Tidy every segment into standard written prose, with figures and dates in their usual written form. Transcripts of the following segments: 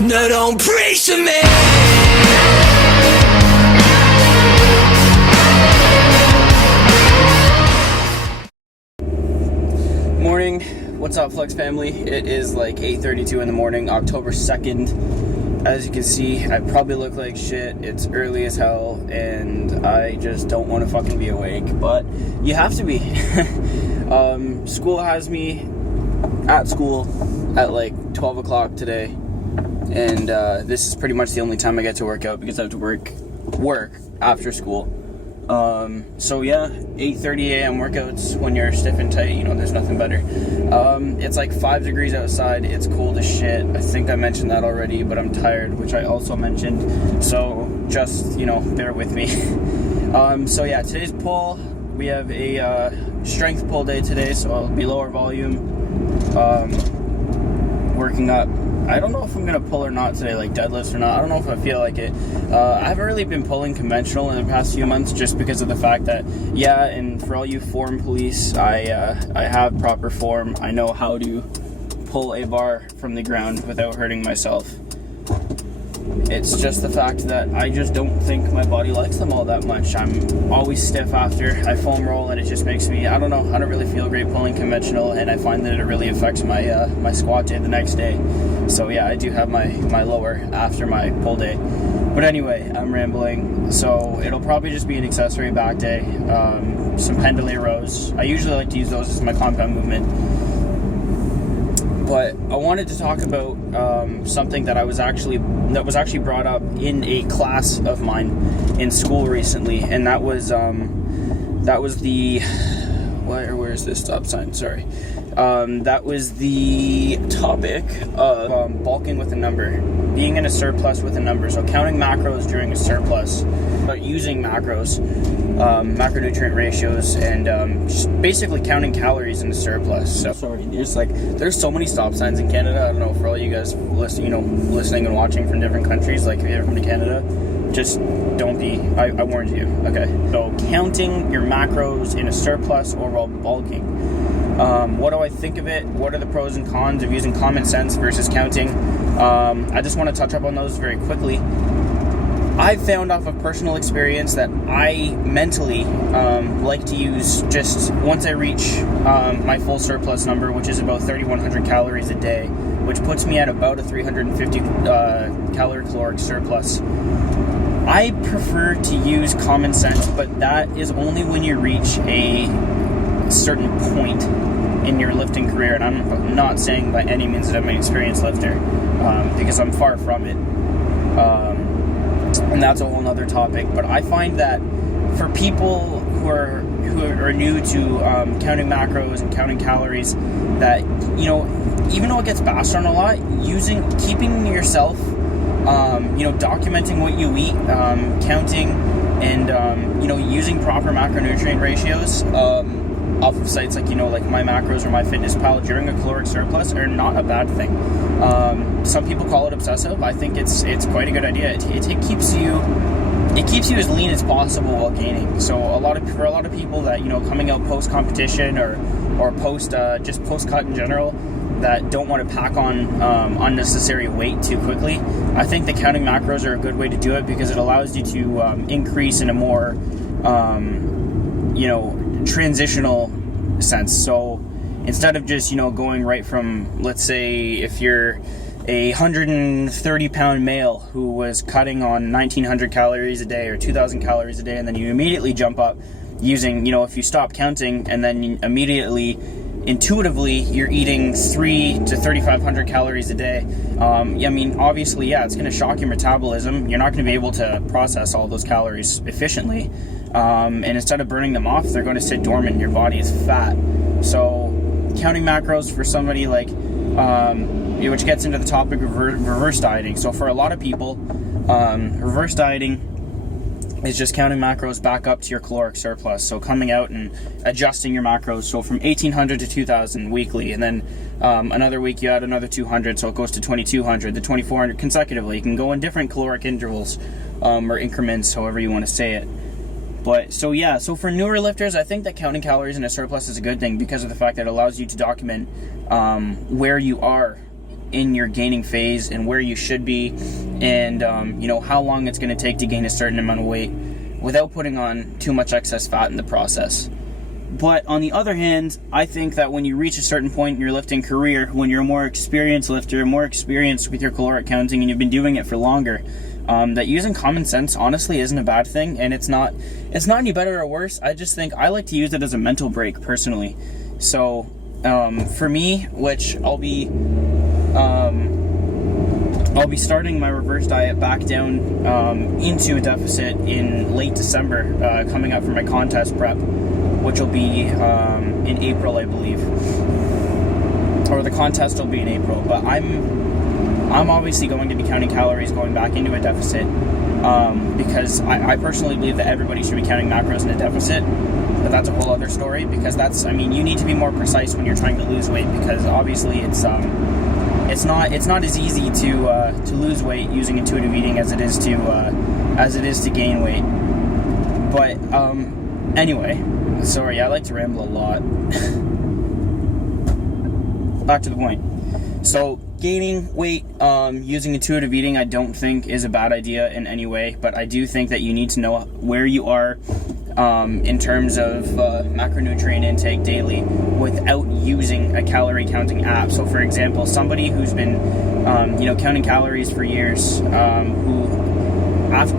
No, don't preach to me. Morning, what's up Flex family? It is like 8:32 in the morning, October 2nd. As you can see, I probably look like shit. It's early as hell and I just don't want to fucking be awake, but you have to be. School has me at school at like 12 o'clock today, and this is pretty much the only time I get to work out because I have to work after school. So yeah, 8:30 a.m. workouts when you're stiff and tight, you know, there's nothing better. It's like 5 degrees outside, it's cold as shit. I think I mentioned that already, but I'm tired, which I also mentioned, so just, you know, bear with me. So yeah, today's pull, we have a strength pull day today, so it'll be lower volume, working up. I don't know if I'm going to pull or not today, like deadlifts or not. I don't know if I feel like it. I haven't really been pulling conventional in the past few months just because of the fact that, yeah, and for all you form police, I have proper form. I know how to pull a bar from the ground without hurting myself. It's just the fact that I just don't think my body likes them all that much. I'm always stiff after I foam roll, and it just makes me, I don't know, I don't really feel great pulling conventional, and I find that it really affects my my squat day the next day. So yeah, I do have my lower after my pull day. But anyway, I'm rambling. So it'll probably just be an accessory back day. Some pendulum rows. I usually like to use those as my compound movement. But I wanted to talk about something that was actually brought up in a class of mine in school recently, and that was the where's this stop sign? Sorry, that was the topic of bulking with a number, being in a surplus with a number. So counting macros during a surplus, using macros, macronutrient ratios, and just basically counting calories in the surplus. So sorry, there's so many stop signs in Canada. I don't know, for all you guys listening and watching from different countries, like if you ever come to Canada, just don't be, I warned you. Okay, so counting your macros in a surplus or while bulking. What do I think of it? What are the pros and cons of using common sense versus counting? I just want to touch up on those very quickly. I've found off of personal experience that I mentally like to use, just once I reach my full surplus number, which is about 3,100 calories a day, which puts me at about a 350 calorie caloric surplus. I prefer to use common sense, but that is only when you reach a certain point in your lifting career, and I'm not saying by any means that I'm an experienced lifter, because I'm far from it. And that's a whole nother topic. But I find that for people who are new to counting macros and counting calories, that, you know, even though it gets bashed on a lot, keeping yourself, documenting what you eat, counting, and using proper macronutrient ratios off of sites like, like My Macros or MyFitnessPal during a caloric surplus are not a bad thing. Some people call it obsessive. I think it's quite a good idea. It keeps you as lean as possible while gaining. So for a lot of people that, coming out post competition or post cut in general, that don't want to pack on unnecessary weight too quickly, I think the counting macros are a good way to do it, because it allows you to increase in a more transitional sense. So instead of just going right from, let's say if you're a 130 pound male who was cutting on 1,900 calories a day or 2,000 calories a day, and then you immediately jump up using, if you stop counting and then you immediately intuitively you're eating 3 to 3,500 calories a day, obviously, it's going to shock your metabolism. You're not going to be able to process all those calories efficiently, and instead of burning them off, they're going to sit dormant. Your body is fat. So counting macros for somebody like which gets into the topic of reverse dieting. So for a lot of people, reverse dieting is just counting macros back up to your caloric surplus. So coming out and adjusting your macros. So from 1,800 to 2,000 weekly, and then another week you add another 200, so it goes to 2,200 to 2,400 consecutively. You can go in different caloric intervals or increments, however you want to say it. But so for newer lifters, I think that counting calories in a surplus is a good thing, because of the fact that it allows you to document where you are in your gaining phase and where you should be, and how long it's going to take to gain a certain amount of weight without putting on too much excess fat in the process. But on the other hand, I think that when you reach a certain point in your lifting career, when you're a more experienced lifter, more experienced with your caloric counting, and you've been doing it for longer, that using common sense honestly isn't a bad thing, and it's not any better or worse. I just think I like to use it as a mental break personally. So for me, which I'll be starting my reverse diet back down into a deficit in late December, coming up for my contest prep, which will be in April, I believe, or the contest will be in April. But I'm obviously going to be counting calories going back into a deficit, because I personally believe that everybody should be counting macros in a deficit. But that's a whole other story, because you need to be more precise when you're trying to lose weight, because obviously it's not as easy to lose weight using intuitive eating as it is to gain weight. But anyway, sorry, I like to ramble a lot. Back to the point. So gaining weight using intuitive eating, I don't think is a bad idea in any way, but I do think that you need to know where you are in terms of macronutrient intake daily without using a calorie counting app. So for example, somebody who's been counting calories for years, who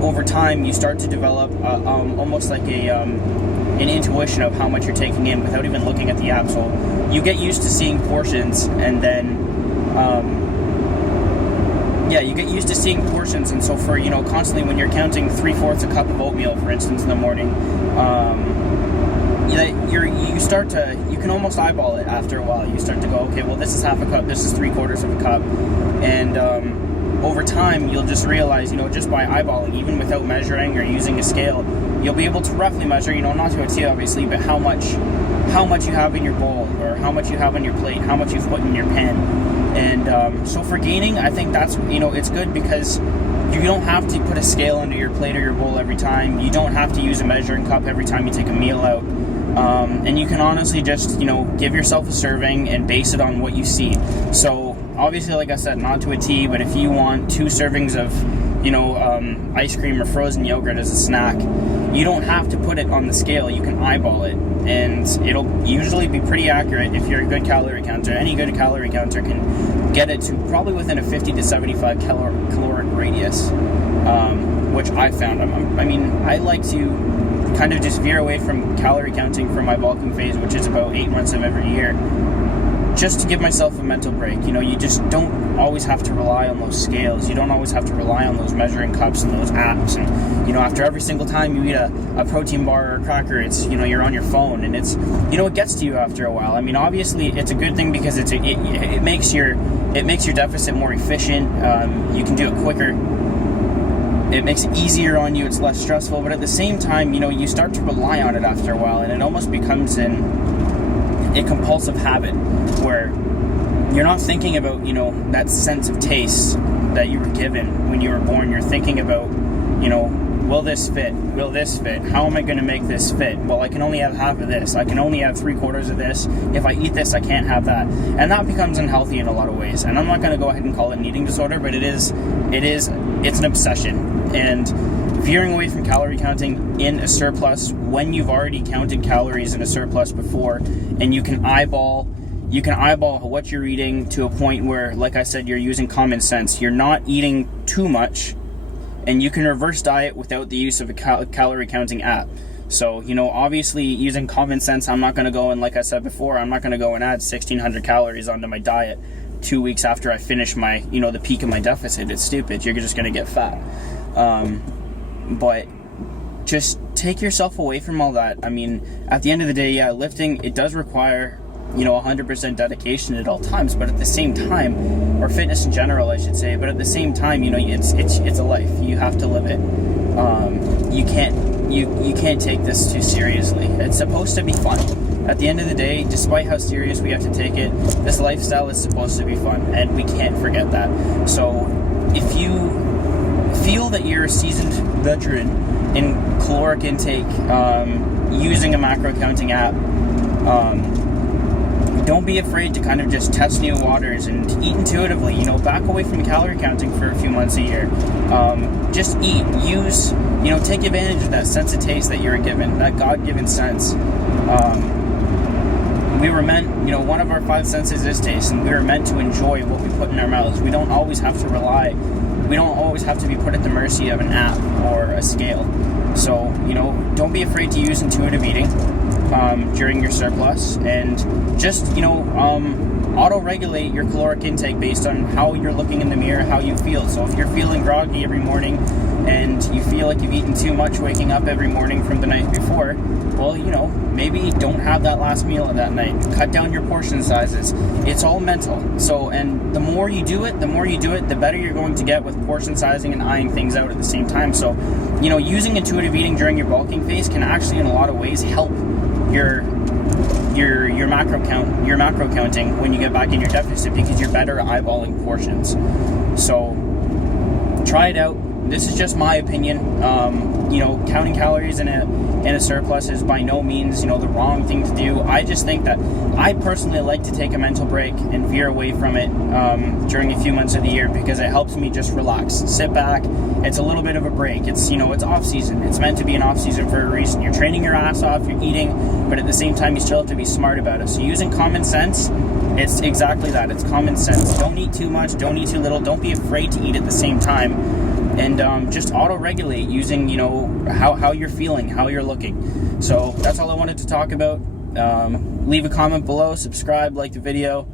over time you start to develop almost like an intuition of how much you're taking in without even looking at the app. So you get used to seeing portions, and then you get used to seeing portions, and so for constantly when you're counting 3/4 a cup of oatmeal, for instance, in the morning, you can almost eyeball it after a while. You start to go, okay, well, this is half a cup, this is 3/4 of a cup, and over time you'll just realize, just by eyeballing, even without measuring or using a scale, you'll be able to roughly measure, not to a T obviously, but how much you have in your bowl, or how much you have on your plate, how much you've put in your pen. And so for gaining, I think that's, it's good because you don't have to put a scale under your plate or your bowl every time. You don't have to use a measuring cup every time you take a meal out. And you can honestly just, give yourself a serving and base it on what you see. So obviously, like I said, not to a T, but if you want 2 servings of, ice cream or frozen yogurt as a snack, you don't have to put it on the scale. You can eyeball it, and it'll usually be pretty accurate if you're a good calorie counter. Any good calorie counter can get it to probably within a 50 to 75 caloric radius, which I found. I like to kind of just veer away from calorie counting for my bulking phase, which is about 8 months of every year, just to give myself a mental break. You just don't always have to rely on those scales. You don't always have to rely on those measuring cups and those apps. And, after every single time you eat a protein bar or a cracker, it's, you're on your phone, and it's, it gets to you after a while. Obviously it's a good thing because it makes your deficit more efficient. You can do it quicker. It makes it easier on you. It's less stressful. But at the same time, you start to rely on it after a while, and it almost becomes a compulsive habit where you're not thinking about, that sense of taste that you were given when you were born. You're thinking about, will this fit? Will this fit? How am I going to make this fit? Well, I can only have half of this. I can only have 3/4 of this. If I eat this, I can't have that. And that becomes unhealthy in a lot of ways. And I'm not going to go ahead and call it an eating disorder, but it's an obsession. And veering away from calorie counting in a surplus when you've already counted calories in a surplus before, and you can eyeball what you're eating to a point where, like I said, you're using common sense. You're not eating too much, and you can reverse diet without the use of a calorie counting app. So, obviously using common sense, I'm not going to go and, like I said before, I'm not going to go and add 1,600 calories onto my diet 2 weeks after I finish my, the peak of my deficit. It's stupid. You're just going to get fat. But just take yourself away from all that. At the end of the day, lifting, it does require 100% dedication at all times, but at the same time, or fitness in general, I should say, but at the same time, it's a life. You have to live it. You can't take this too seriously. It's supposed to be fun. At the end of the day, despite how serious we have to take it, this lifestyle is supposed to be fun, and we can't forget that. So if you feel that you're a seasoned veteran in caloric intake, using a macro counting app, don't be afraid to kind of just test new waters and eat intuitively. You know, back away from calorie counting for a few months a year. Just eat, use, you know, take advantage of that sense of taste that you're given, that God-given sense. We were meant, you know, one of our 5 senses is taste, and we were meant to enjoy what we put in our mouths. We don't always have to we don't always have to be put at the mercy of an app or a scale. So, you know, don't be afraid to use intuitive eating during your surplus, and just, you know, auto-regulate your caloric intake based on how you're looking in the mirror, how you feel. So if you're feeling groggy every morning and you feel like you've eaten too much waking up every morning from the night before, well, you know, maybe don't have that last meal of that night. Cut down your portion sizes. It's all mental. So, and the more you do it, the better you're going to get with portion sizing and eyeing things out at the same time. So, you know, using intuitive eating during your bulking phase can actually in a lot of ways help your macro counting when you get back in your deficit, because you're better at eyeballing portions. So try it out. This is just my opinion. You know, counting calories in a surplus is by no means, you know, the wrong thing to do. I just think that I personally like to take a mental break and veer away from it during a few months of the year, because it helps me just relax, sit back. It's a little bit of a break. It's, you know, it's off season. It's meant to be an off season for a reason. You're training your ass off, you're eating, but at the same time you still have to be smart about it. So using common sense, it's exactly that. It's common sense. Don't eat too much, don't eat too little, don't be afraid to eat at the same time. And just auto-regulate using, you know, how you're feeling, how you're looking. So that's all I wanted to talk about. Leave a comment below, subscribe, like the video,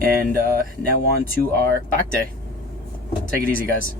and now on to our back day. Take it easy, guys.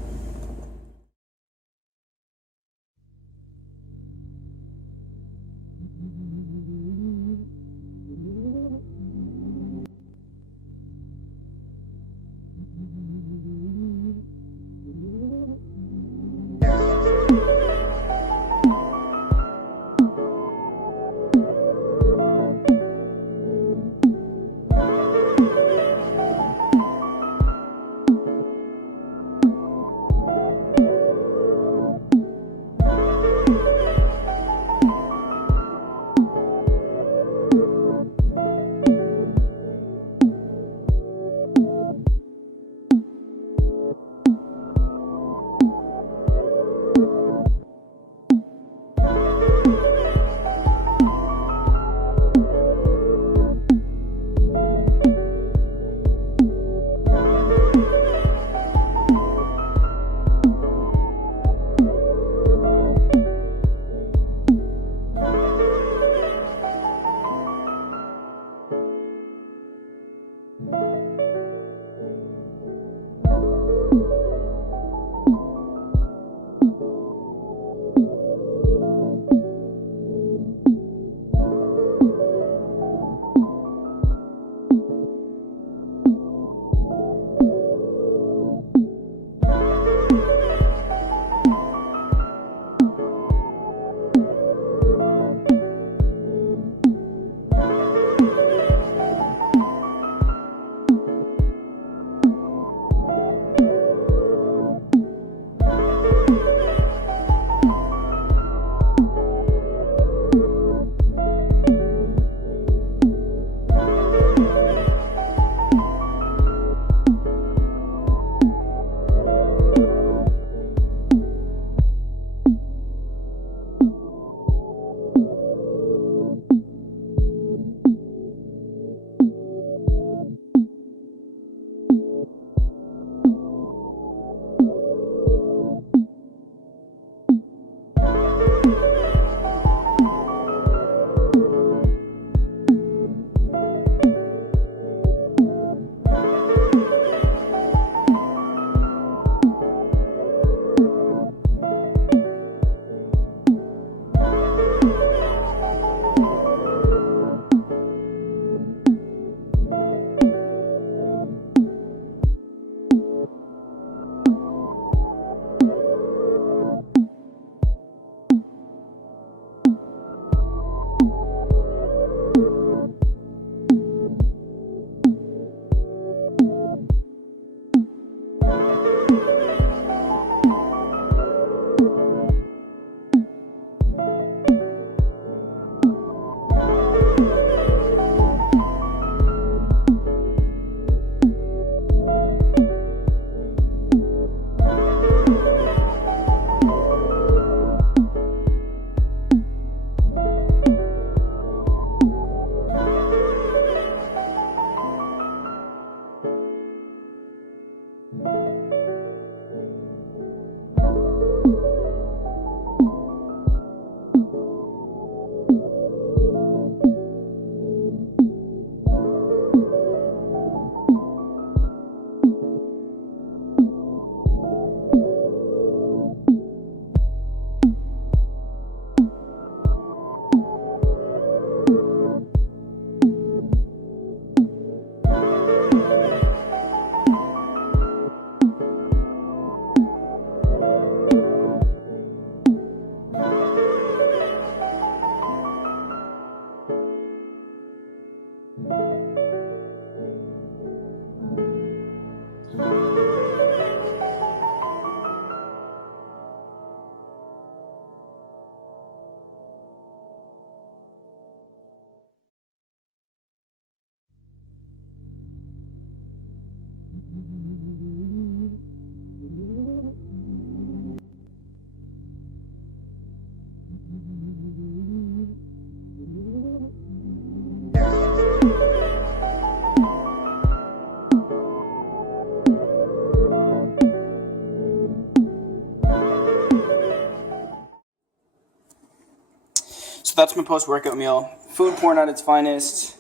that's my post-workout meal. Food porn at its finest.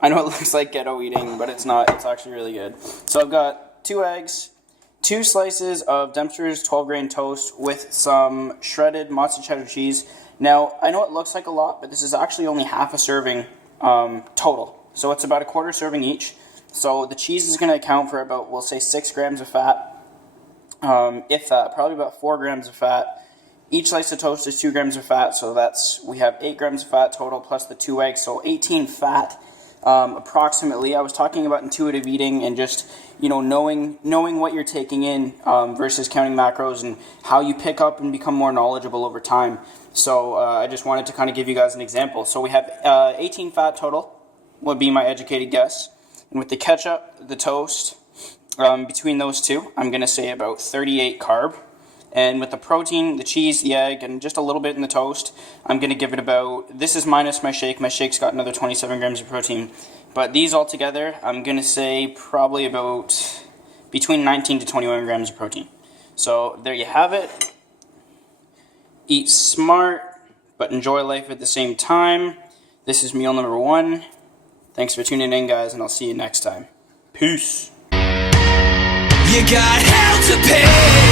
I know it looks like ghetto eating, but it's not. It's actually really good. So I've got 2 eggs, 2 slices of Dempster's 12-grain toast with some shredded mozzarella cheddar cheese. Now, I know it looks like a lot, but this is actually only half a serving total. So it's about a quarter serving each. So the cheese is going to account for about, we'll say, 6 grams of fat. If that, probably about 4 grams of fat. Each slice of toast is 2 grams of fat, so we have 8 grams of fat total plus the 2 eggs, so 18 fat approximately. I was talking about intuitive eating and just, knowing what you're taking in versus counting macros and how you pick up and become more knowledgeable over time. So I just wanted to kind of give you guys an example. So we have 18 fat total, would be my educated guess. And with the ketchup, the toast, between those two, I'm going to say about 38 carb. And with the protein, the cheese, the egg, and just a little bit in the toast, I'm going to give it about, this is minus my shake. My shake's got another 27 grams of protein. But these all together, I'm going to say probably about between 19 to 21 grams of protein. So there you have it. Eat smart, but enjoy life at the same time. This is meal number 1. Thanks for tuning in, guys, and I'll see you next time. Peace. You got hell to pay.